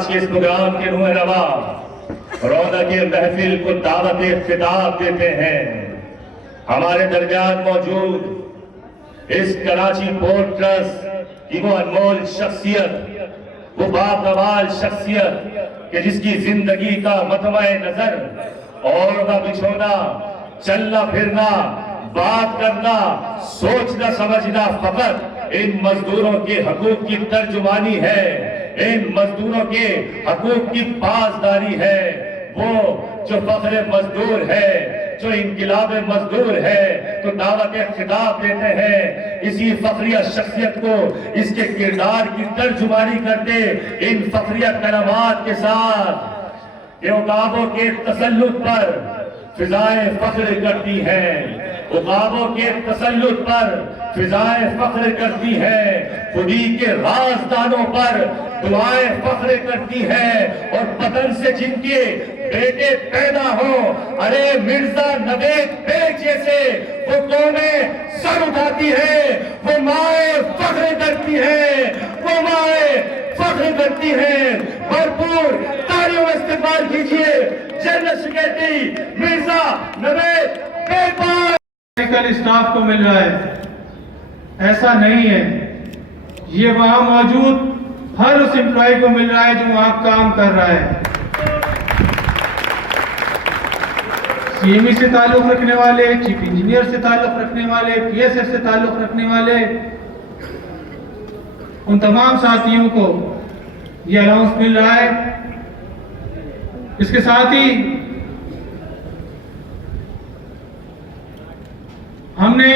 के इस प्रोग्राम के रूह रवा रौनक महफिल को दावत खिताब देते हैं। हमारे दरमियान मौजूद इस कराची पोर्ट ट्रस्ट की वो अनमोल शख्सियत, वो बाकमाल शख्सियत कि जिसकी जिंदगी का मतवाए नजर और का बिछोना, चलना फिरना, बात करना, सोचना समझना फकत इन मजदूरों के हकूक की तर्जुमानी है, इन मजदूरों के हकूक की पासदारी है। वो जो फख्र मजदूर है, जो इनकिलाब मजदूर है, तो दावत खिताब देते हैं इसी फखरिया शख्सियत को, इसके किरदार की तर्जुमानी करते इन फखरिया कलमात के साथ उकाबों के तसल्लुत पर फिजाएं फख्र करती हैं, उकाबों के तसल्लुत पर फिजाएं फख्र करती है, खुदी के राजदानों पर दुआएं फख्र करती है। और बदन से जिनके बेटे पैदा हो, अरे मिर्जा नवेद बेग जैसे वो कौमें सर उठाती है, वो माए फख्र करती है, वो माए फख्र करती है। भरपूर तालियों में इस्तेमाल कीजिए general secretary Mirza Naved Baig. Medical staff को मिल रहा है, ऐसा नहीं है। ये वहां मौजूद हर उस एम्प्लॉय को मिल रहा है जो वहां काम कर रहा है। सीएमई से ताल्लुक रखने वाले, चीफ इंजीनियर से ताल्लुक रखने वाले, पीएसएफ से ताल्लुक रखने वाले, उन तमाम साथियों को ये अलाउंस मिल रहा है। इसके साथ ही हमने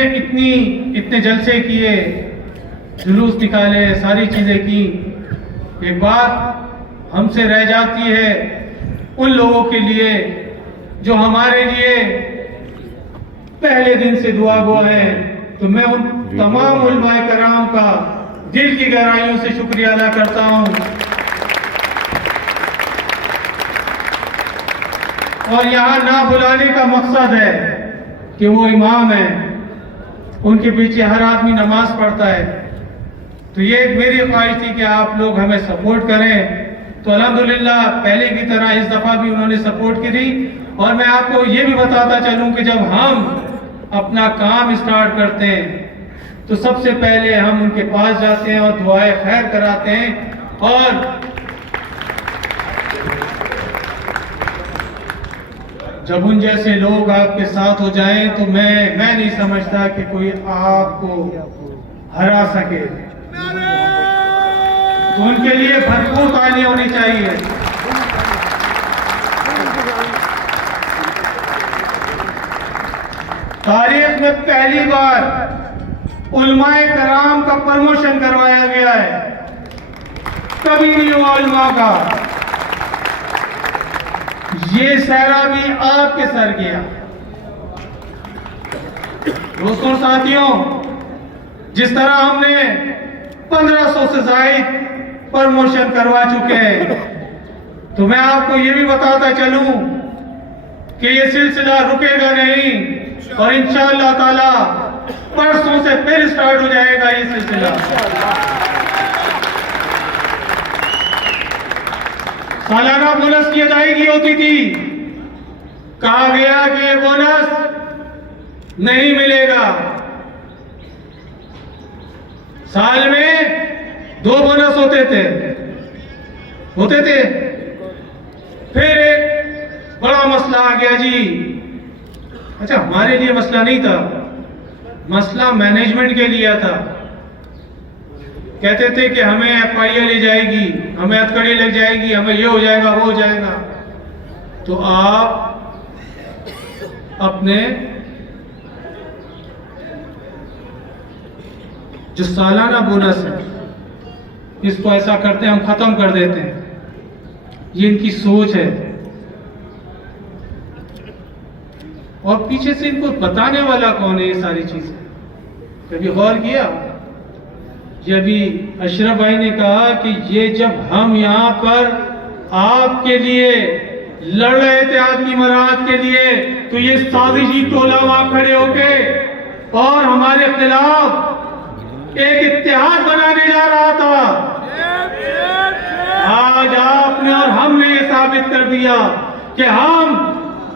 इतने जलसे किए, जुलूस निकाले, सारी चीजें की। एक बात हमसे रह जाती है उन लोगों के लिए जो हमारे लिए पहले दिन से दुआ गो हैं, तो मैं उन तमाम उलमाए कराम का दिल की गहराइयों से शुक्रिया अदा करता हूं। और यहां ना बुलाने का मकसद है कि वो इमाम है, उनके पीछे हर आदमी नमाज पढ़ता है। तो ये मेरी ख्वाहिश थी कि आप लोग हमें सपोर्ट करें। तो अल्हम्दुलिल्लाह पहले की तरह इस दफा भी उन्होंने सपोर्ट की। और मैं आपको ये भी बताता चलूं कि जब हम अपना काम स्टार्ट करते हैं तो सबसे पहले हम उनके पास जाते हैं और दुआएं खैर कराते हैं। और जब उन जैसे लोग आपके साथ हो जाएं तो मैं नहीं समझता कि कोई आपको हरा सके। तो उनके लिए भरपूर तालियां होनी चाहिए। तारीख में पहली बार उलमाए कराम का प्रमोशन करवाया गया है, कभी नहीं हुआ उलमा का। ये सहरा भी आपके सर गया। दोस्तों साथियों, जिस तरह हमने 1500 से ज्यादा प्रमोशन करवा चुके हैं, तो मैं आपको ये भी बताता चलूं कि ये सिलसिला रुकेगा नहीं और इंशाअल्लाह ताला परसों से फिर स्टार्ट हो जाएगा ये सिलसिला। सालाना बोनस की अदायगी होती थी, कहा गया कि ये बोनस नहीं मिलेगा। साल में 2 बोनस होते थे। फिर एक बड़ा मसला आ गया जी। अच्छा, हमारे लिए मसला नहीं था, मसला मैनेजमेंट के लिए था। कहते थे कि हमें एफआईए ले जाएगी, हमें हथकड़ी लग जाएगी, हमें ये हो जाएगा, वो हो जाएगा। तो आप अपने जो सालाना बोनस है इसको ऐसा करते हैं, हम खत्म कर देते हैं। ये इनकी सोच है। और पीछे से इनको बताने वाला कौन है ये सारी चीजें? कभी गौर किया? ये अभी अशरफ भाई ने कहा कि ये जब हम यहाँ पर आपके लिए लड़ रहे थे आदमी मराद के लिए, तो ये साजिशी टोला वहां खड़े होके और हमारे खिलाफ एक इत्तेहाद बनाने जा रहा था। आज आप साबित कर दिया कि हम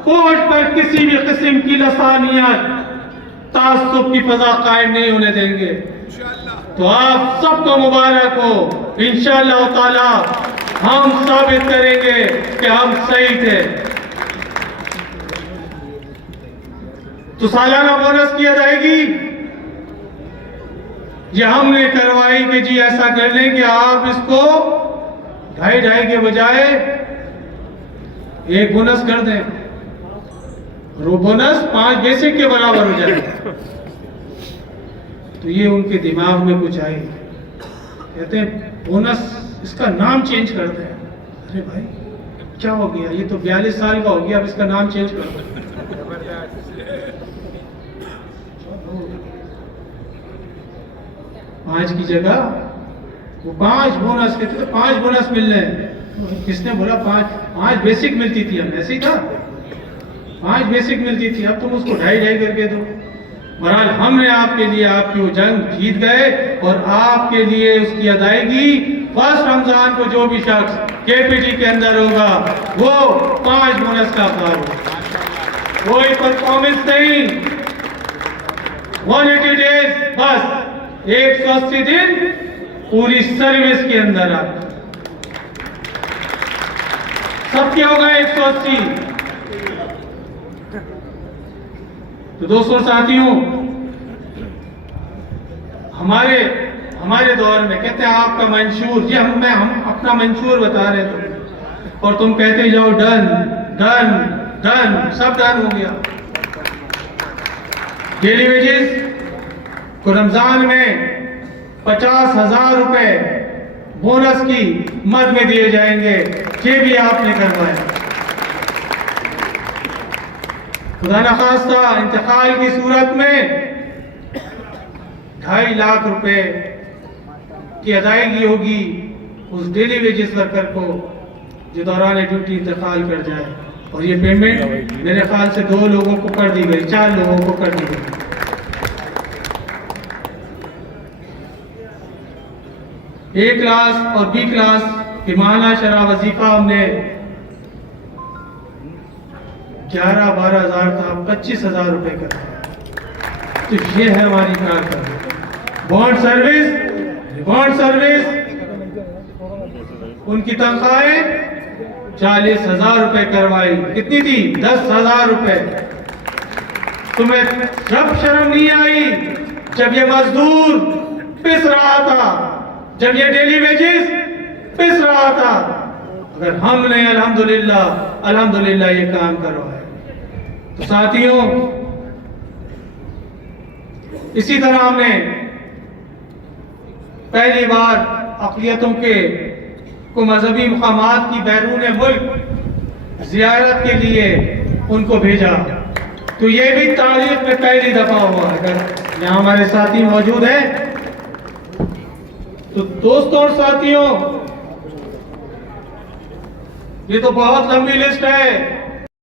कोर्ट पर किसी भी किस्म की लसानियत, तासुब की फजा कायम नहीं होने देंगे। तो आप सबको मुबारक हो। इंशाअल्लाह ताला हम साबित करेंगे कि हम सही थे। तो सालाना बोनस की अदायगी ये हमने करवाई कि जी ऐसा कर लें कि आप इसको 2.5 के बजाय 1 बोनस कर दें, और वो बोनस 5 बेसिक के बराबर हो जाए। तो ये उनके दिमाग में कुछ आई, कहते हैं बोनस इसका नाम चेंज कर दें। अरे भाई क्या हो गया, ये तो 42 साल का हो गया, अब इसका नाम चेंज कर दो। 5 की जगह वो 5 बोनस कहते तो 5 बोनस मिल रहे हैं। किसने बोला 5 बेसिक मिलती थी, हम ऐसे ही था, 5 बेसिक मिलती थी, अब तुम उसको 2.5 करके दो। बहरहाल हमने आपके लिए आपकी वो जंग जीत गए और आपके लिए उसकी अदायगी फर्स्ट रमजान को जो भी शख्स केपीटी के अंदर होगा वो 5 बोनस का हकदार होगा। कोई परफॉर्मेंस नहीं, 180 डेज बस, 180 दिन पूरी सर्विस के अंदर आप सबके होगा 180। तो दोस्तों साथियों, हमारे दौर में कहते हैं आपका मंशूर, जी हम अपना मंशूर बता रहे थे और तुम कहते जाओ डन डन डन, सब डन हो गया। डेली वेजेस को रमजान में 50,000 रुपए बोनस की मद में दिए जाएंगे, ये भी आपने करवाया। खुदा न खास्ता इंतकाल की सूरत में 2.5 लाख रुपए की अदायगी होगी उस डेली वेजेस वर्कर को जो दौरान ड्यूटी इंतकाल कर जाए, और ये पेमेंट मेरे ख्याल से 2 लोगों को कर दी गई, 4 लोगों को कर दी गई। ए क्लास और बी क्लास की माहाना शरह वजीफा हमने 11-12 हज़ार था, 25,000 रुपए का था। तो ये है हमारी कारकर्दगी। बॉन्ड सर्विस उनकी तनख्वाहें 40,000 रुपए करवाई। कितनी थी? 10,000 रुपए। तुम्हें जब शर्म नहीं आई जब ये मजदूर पिस रहा था, जब ये डेली वेजेस पिस रहा था, अगर हमने अल्हम्दुलिल्लाह ये काम करवाया। तो साथियों, इसी तरह हमने पहली बार अक़लियतों को मजहबी मकामात की बैरून मुल्क जियारत के लिए उनको भेजा। तो ये भी तारीख में पहली दफा हुआ। अगर यहाँ हमारे साथी मौजूद हैं तो दोस्तों और साथियों, ये तो बहुत लंबी लिस्ट है।